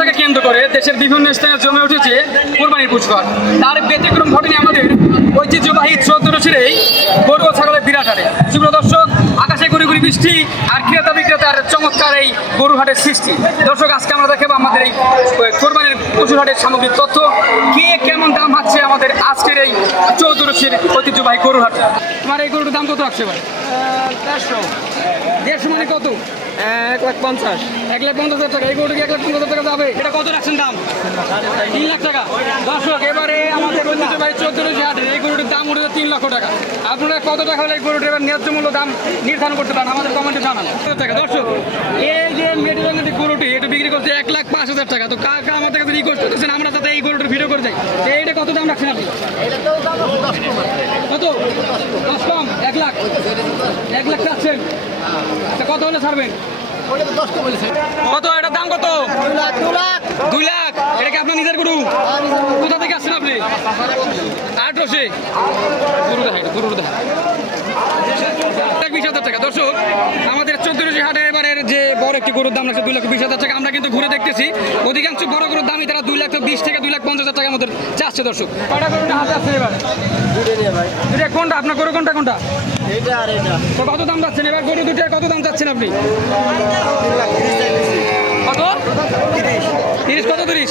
আজহাকে কেন্দ্র করে দেশের বিভিন্ন স্থানে জমে উঠেছে কোরবানির পুষ্কর। তার ব্যতিক্রম ঘটেনি আমাদের ঐতিহ্যবাহী চোদ্দ এই গরু ও ছাগলের বিরাট হাটে সুপ্রিয় দর্শক, আকাশে গুড়ি গুড়ি বৃষ্টি আর ক্রেতা বিক্রেতার চমৎকার এই গরু হাটের সৃষ্টি। দর্শক, আজকে আমরা দেখাবো আমাদের এই কোরবানির পশুর হাটের সামগ্রিক তথ্য। কে কেমন দাম হচ্ছে আমাদের আজকের এই চৌদ্দশীর ঐতিহ্যবাহী গরু হাটে তোমার এই গরুটার দাম কত রাখছে ভাই চারশো দেড়শো মানে কত? এক লাখ পঞ্চাশ। এক লাখ পঞ্চাশ হাজার টাকা। এই গরুটাকে এক লাখ পঞ্চাশ টাকা যাবে এটা কত রাখছেন দাম? তিন লাখ টাকা। দর্শক এবারে আমাদের ঐতিহ্যবাহী চোদ্দ রয়েছে হাটের এই গরুটির দাম উঠেছে তিন লক্ষ টাকা। আপনারা কত টাকা হলে এই গরুটির এবার ন্যায্য মূল্য দাম নির্ধারণ করতে পারেন? আমাদের কমেন্টে জানান। টাকা? দর্শক এই যে মেডিকেলের যে গরুটি এটা বিক্রি করছে এক লাখ পাঁচ হাজার টাকা। তো কাকা আমাদের কাছে রিকোয়েস্ট করতেছেন? আমরা যাতে এই গরুটির ভিডিও করে যাই। এইটা কত দাম রাখছেন? আপনি কত? দশ কম এক লাখ। এক লাখ চাচ্ছেন। তা কত হলে ছাড়বেন? কত? এটার দাম কত? দুই লাখ। এটা কি আপনার নিজের গরু? কোথা থেকে আসছেন আপনি? আট রসে গরু দেখা গরুর দেখা বিশ হাজার টাকা। দর্শক আমাদের চৌধুরী হাটের হাটে এবারের যে বড় একটি গরুর দাম লাগছে দুই লক্ষ বিশ হাজার টাকা। আমরা কিন্তু ঘুরে দেখতেছি অধিকাংশ বড় গরুর দামই তারা দুই লাখ বিশ থেকে দুই লাখ পঞ্চাশ হাজার টাকার মতো চাচ্ছে দর্শক। কটা গরু হাতে আছে এবার? কোনটা? আপনার গরু কোনটা কোনটা? কত দাম যাচ্ছেন এবার? গরু দুটার কত দাম যাচ্ছেন আপনি? কত? কত, তিরিশ?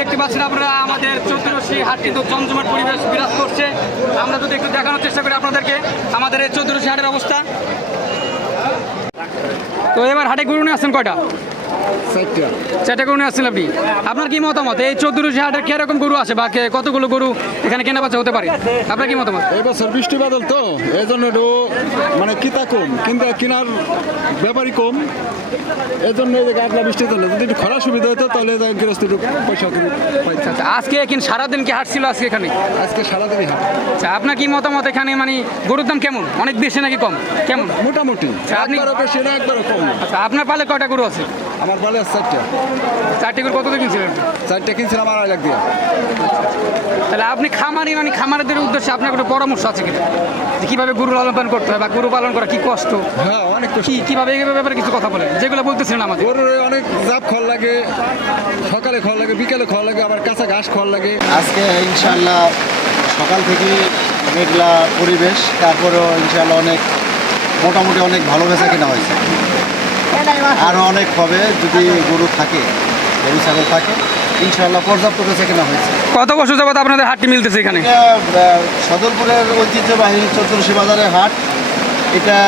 দেখতে পাচ্ছেন আপনারা আমাদের চৌধুরী হাট কিন্তু জমজমাট পরিবেশ বিরাজ করছে। আমরা যদি একটু দেখানোর চেষ্টা করি আপনাদেরকে, আমাদের এই চৌধুরী হাটের অবস্থা। তো এবার হাটে গুরুনে নিয়ে আসছেন কয়টা? চারটা গরু নিয়ে আসছেন আপনি? আপনার কি মতামত? এই চৌধুরী হাটের কীরকম গরু আছে বা কতগুলো গরু এখানে কেনা বাচ্চা হতে পারে? আপনার কি মতামত? এবছর বৃষ্টি বাদল তো এই জন্য মানে কিতা কম কিন্তু কেনার ব্যাপারই কম। এই জন্য এই জায়গায় একলা বৃষ্টির জন্য যদি একটু খরা সুবিধা হতো তাহলে গৃহস্থ একটু পয়সা আচ্ছা আজকে কিন্তু সারাদিন কি হাট ছিল আজকে এখানে? আজকে সারাদিনই হাট। আচ্ছা আপনার কি মতামত এখানে? মানে গরুর দাম কেমন? অনেক বেশি নাকি কম? কেমন? মোটামুটি আপনি- একবারও বেশি না একবারও কম। আচ্ছা আপনার পালে কয়টা গরু আছে? আমার বালে চারটা। চারটে করে কত দিয়ে কিনছিলেন? চারটা কিনছিলাম আড়াই লাখ দিয়া। তাহলে আপনি খামারি মানে খামারিদের উদ্দেশ্যে আপনার কোনো পরামর্শ আছে কিনা? যে কীভাবে গরু লালন পালন করতে হয় বা গরু পালন করা কি কষ্ট? হ্যাঁ অনেক কষ্ট। কীভাবে এই ব্যাপারে কিছু কথা বলেন? যেগুলো বলতেছিলেন আমাদের। গরুর অনেক জাপ খড় লাগে সকালে খড় লাগে বিকালে খড় লাগে আবার কাঁচা ঘাস খড় লাগে। আজকে ইনশাল্লাহ সকাল থেকে মেঘলা পরিবেশ তারপরেও ইনশাল্লাহ অনেক মোটামুটি অনেক ভালো বেচা কেনা হয়েছে। আরও অনেক হবে যদি গরু থাকে গরু ছাগল থাকে ইনশাল্লাহ পর্যাপ্ত বেচা কেনা হয়েছে। কত বছর যাবত আপনাদের হাটটি মিলতেছে এখানে? সদরপুরের ঐতিহ্যবাহী চতুর্শী বাজারের হাট। এটা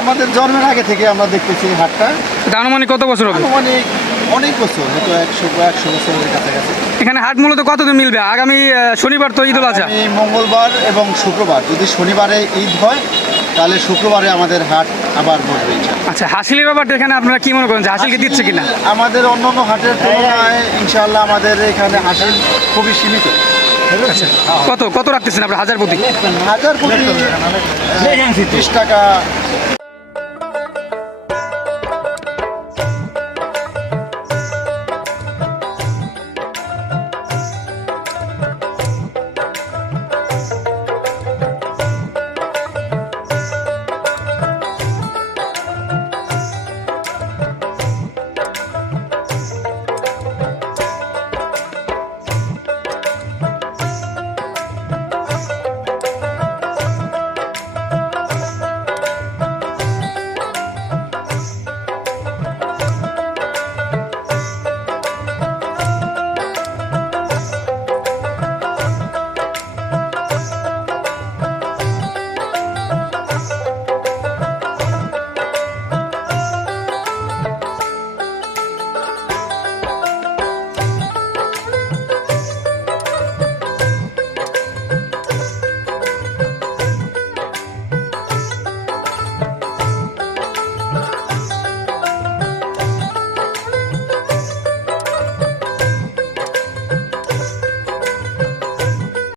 আমাদের জন্মের আগে থেকে আমরা দেখতেছি হাটটা। আনুমানিক কত বছর হবে? আনুমানিক অনেক বছর হয়তো একশো একশো বছরের কাছাকাছি। এখানে হাট মূলত কতদিন মিলবে? আগামী শনিবার তো ঈদ আজহা। মঙ্গলবার এবং শুক্রবার। যদি শনিবারে ঈদ হয় তাহলে শুক্রবারে আমাদের হাট আবার বসবে। আচ্ছা হাসিলের ব্যাপারটা এখানে আপনারা কি মনে করেন যে হাসিলকে দিচ্ছে কিনা? আমাদের অন্য হাটের তুলনায় ইনশাল্লাহ আমাদের এখানে হাসিল খুবই সীমিত। কত কত রাখতেছেন আপনার হাজার প্রতি? হাজার প্রতি ত্রিশ টাকা।